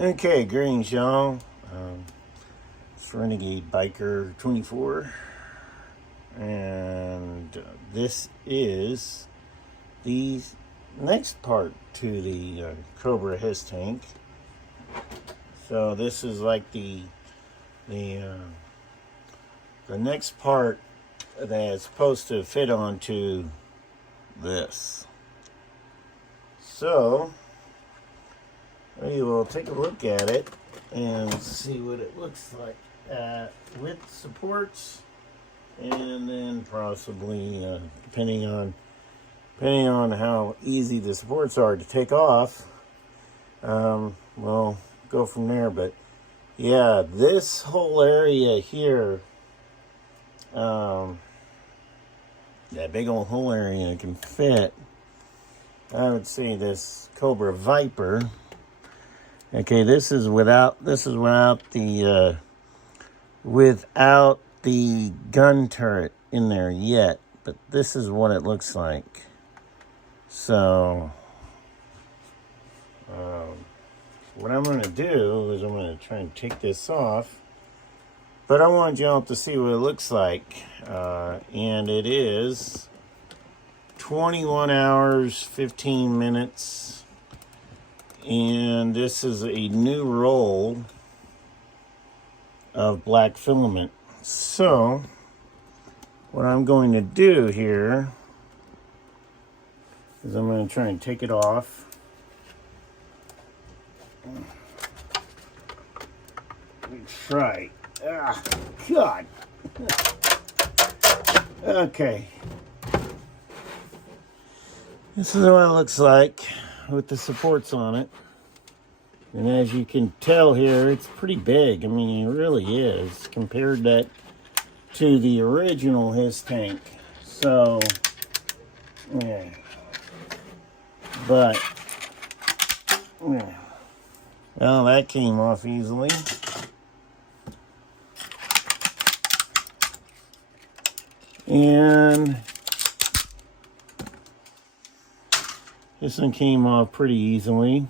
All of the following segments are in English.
Okay, greetings, y'all. It's Renegade Biker 24, and this is the next part to the Cobra HISS tank. So this is like the next part that's supposed to fit onto this. So we will take a look at it and see what it looks like with supports, and then possibly depending on how easy the supports are to take off, we'll go from there. But yeah, this whole area here, that big old hole area can fit, I would say, this Cobra Viper. Okay, this is without the gun turret in there yet, but this is what it looks like. So what I'm going to do is I'm going to try and take this off, but I want y'all to see what it looks like, and it is 21 hours 15 minutes. And this is a new roll of black filament. So what I'm going to do here is I'm going to try and take it off. Let me try. Ah, God. Okay. This is what it looks like with the supports on it. And as you can tell here, it's pretty big. I mean, it really is, compared to the original HISS tank. So, yeah. But, yeah. Well, that came off easily. And this one came off pretty easily.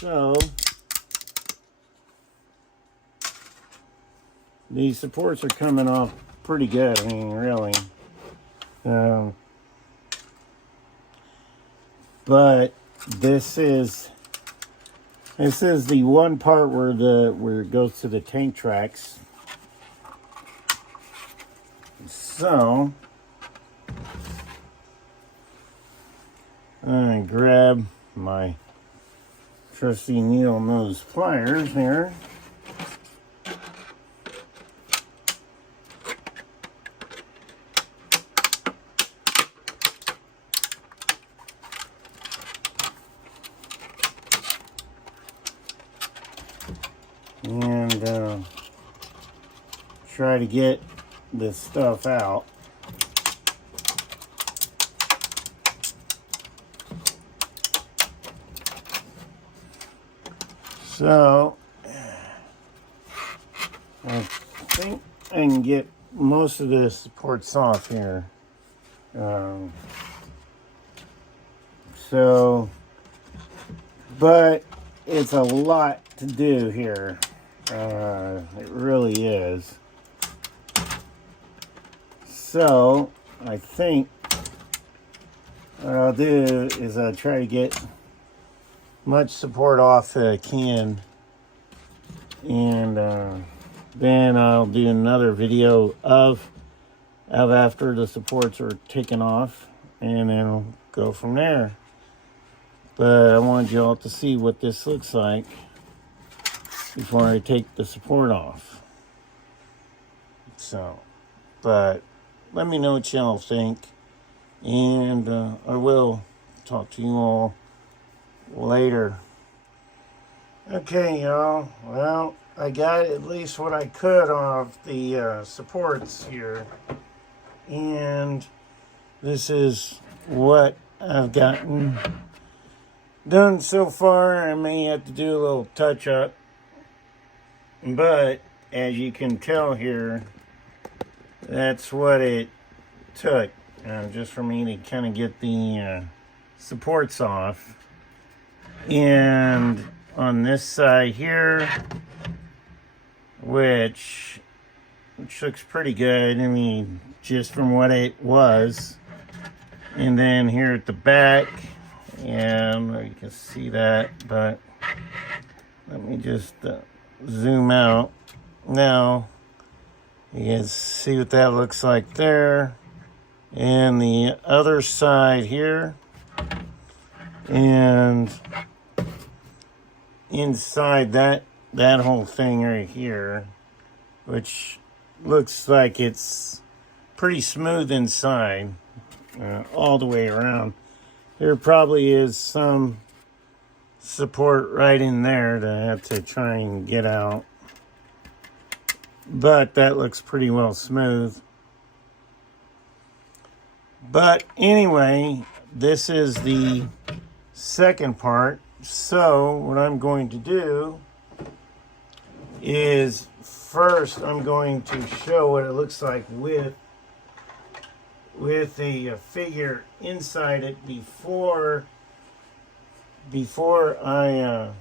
So these supports are coming off pretty good. I mean, really. But this is the one part where it goes to the tank tracks. So I grab my trusty needle nose pliers here. And try to get this stuff out. So I think I can get most of the supports off here. But it's a lot to do here. It really is. So I think what I'll do is I'll try to get much support off that I can, and then I'll do another video of after the supports are taken off, and then I'll go from there. But I wanted y'all to see what this looks like before I take the support off. So, but let me know what y'all think, and I will talk to you all later. Okay, y'all. Well, I got at least what I could off the supports here, and this is what I've gotten done so far. I may have to do a little touch up, but as you can tell here, that's what it took just for me to kind of get the supports off. And on this side here, which looks pretty good. I mean, just from what it was. And then here at the back, and you can see that, but let me just zoom out. Now, you can see what that looks like there. And the other side here. And inside that whole thing right here, which looks like it's pretty smooth inside, all the way around. There probably is some support right in there that I have to try and get out. But that looks pretty well smooth. But anyway, this is the second part. So what I'm going to do is first I'm going to show what it looks like with a figure inside it before I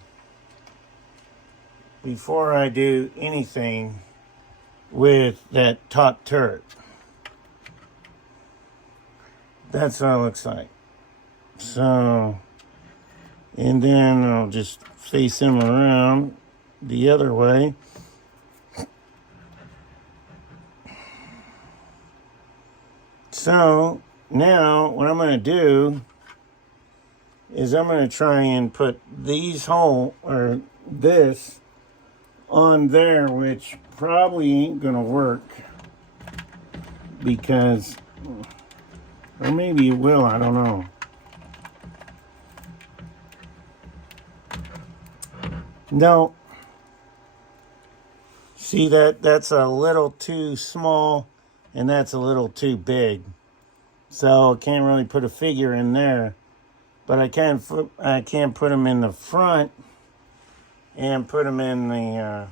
do anything with that top turret. That's what it looks like. So, and then I'll just face him around the other way. So now what I'm going to do is I'm going to try and put this on there, which probably ain't going to work because, or maybe it will, I don't know. No. See that's a little too small and that's a little too big. So I can't really put a figure in there. But I can put them in the front and put them in the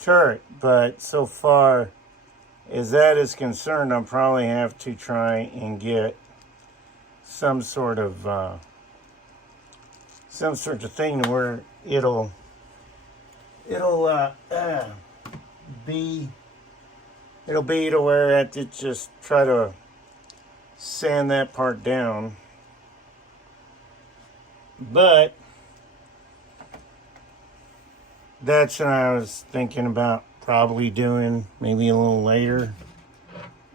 turret. But so far as that is concerned, I'll probably have to try and get some sort of thing where it'll be to where I have to just try to sand that part down. But that's what I was thinking about probably doing maybe a little later.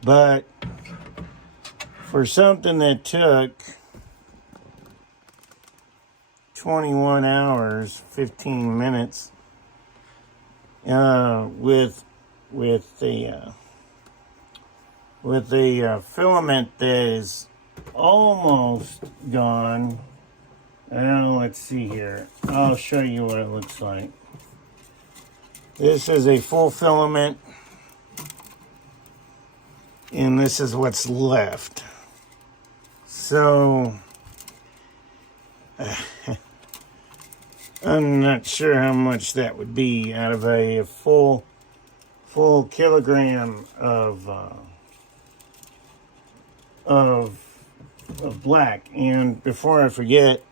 But for something that took 21 hours, 15 minutes, with the filament that is almost gone. Let's see here. I'll show you what it looks like. This is a full filament, and this is what's left. So I'm not sure how much that would be out of a full kilogram of black. And before I forget,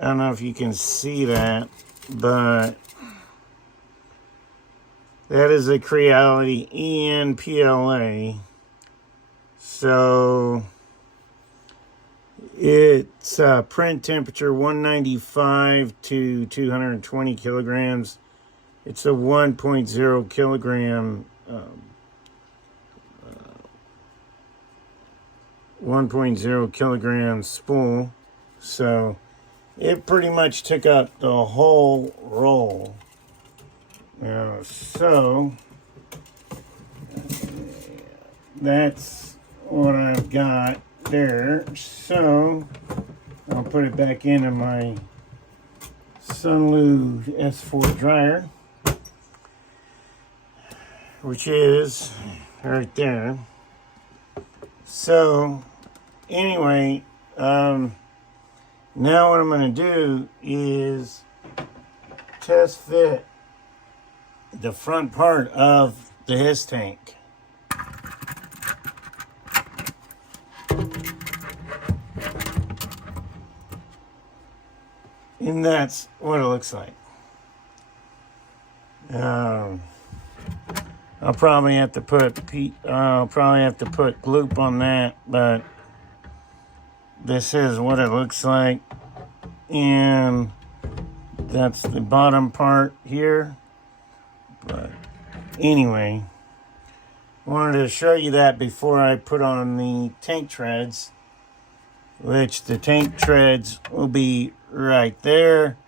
I don't know if you can see that, but that is a Creality and PLA. So it's print temperature 195 to 220 kilograms. It's a 1.0 kilogram 1.0 kilogram spool. So it pretty much took up the whole roll. So that's what I've got there. So I'll put it back into my Sunlu S4 dryer, which is right there. So anyway, now what I'm going to do is test fit the front part of the HISS tank. And that's what it looks like. I'll probably have to put gloop on that, but this is what it looks like. And that's the bottom part here. But anyway, I wanted to show you that before I put on the tank treads, which the tank treads will be right there.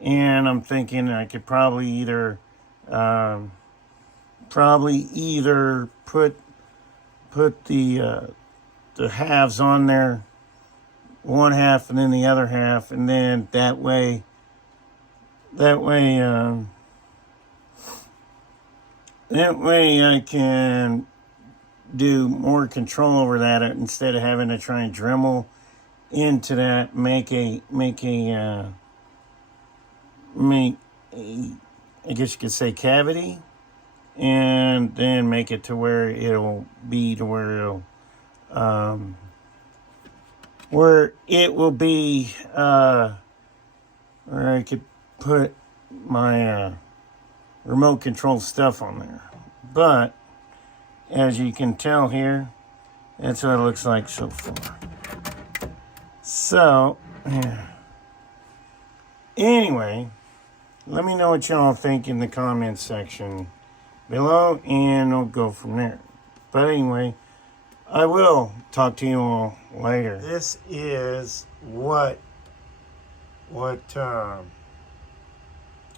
And I'm thinking I could probably either put the halves on there, one half and then the other half, and then that way I can do more control over that instead of having to try and Dremel into that, make a I guess you could say cavity, and then make it to where it'll be to where it will be where I could put my remote control stuff on there. But as you can tell here, that's what it looks like so far. So yeah. Anyway, let me know what y'all think in the comments section below, and I'll go from there. But anyway, I will talk to you all later. This is what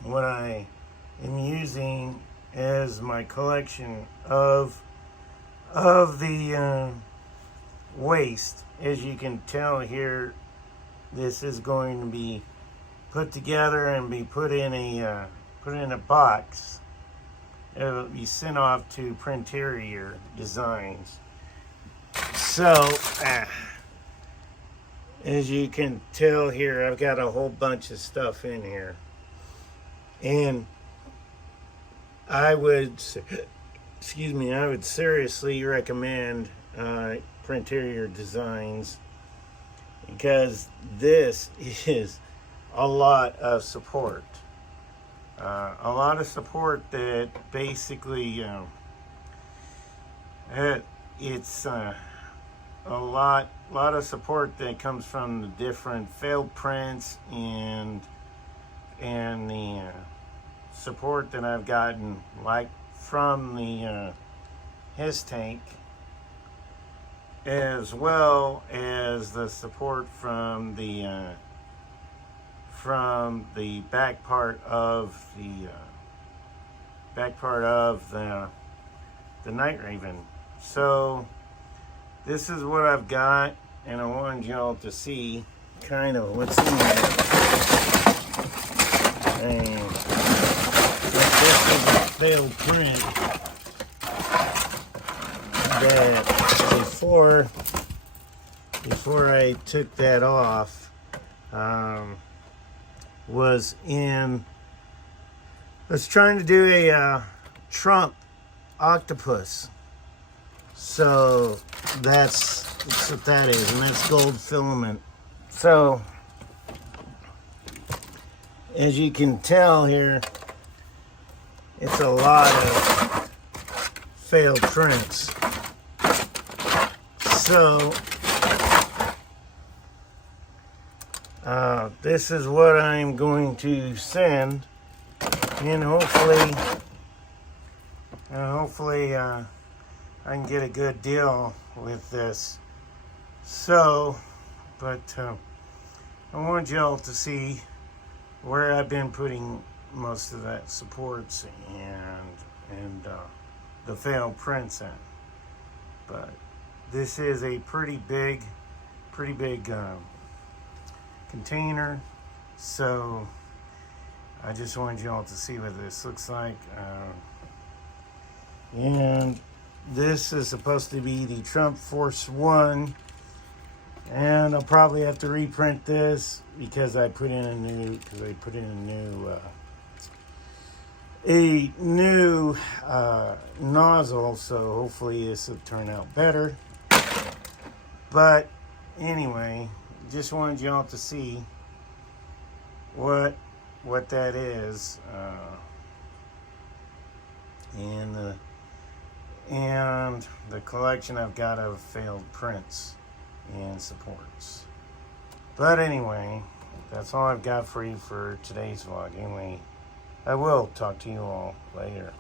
I am using as my collection of the waste. As you can tell here, this is going to be put together and be put in a box. It'll be sent off to Printerior Designs. So as you can tell here, I've got a whole bunch of stuff in here, and I would seriously recommend Printerior Designs, because this is a lot of support. That basically it's a lot of support that comes from the different failed prints and the support that I've gotten, like from the his tank, as well as the support from the back part of the Night Raven. So this is what I've got, and I wanted y'all to see kind of what's in there. And this is a failed print that before I took that off, was trying to do a Trump octopus. So that's what that is, and that's gold filament. So as you can tell here, it's a lot of failed prints. So this is what I'm going to send, and hopefully I can get a good deal with this. So, but I want y'all to see where I've been putting most of that supports and the failed prints in. But this is a pretty big container, so I just wanted y'all to see what this looks like. And this is supposed to be the Trump Force One, and I'll probably have to reprint this because I put in a new nozzle, so hopefully this will turn out better. But anyway, just wanted y'all to see what that is, and the collection I've got of failed prints and supports. But anyway, that's all I've got for you for today's vlog. Anyway, I will talk to you all later.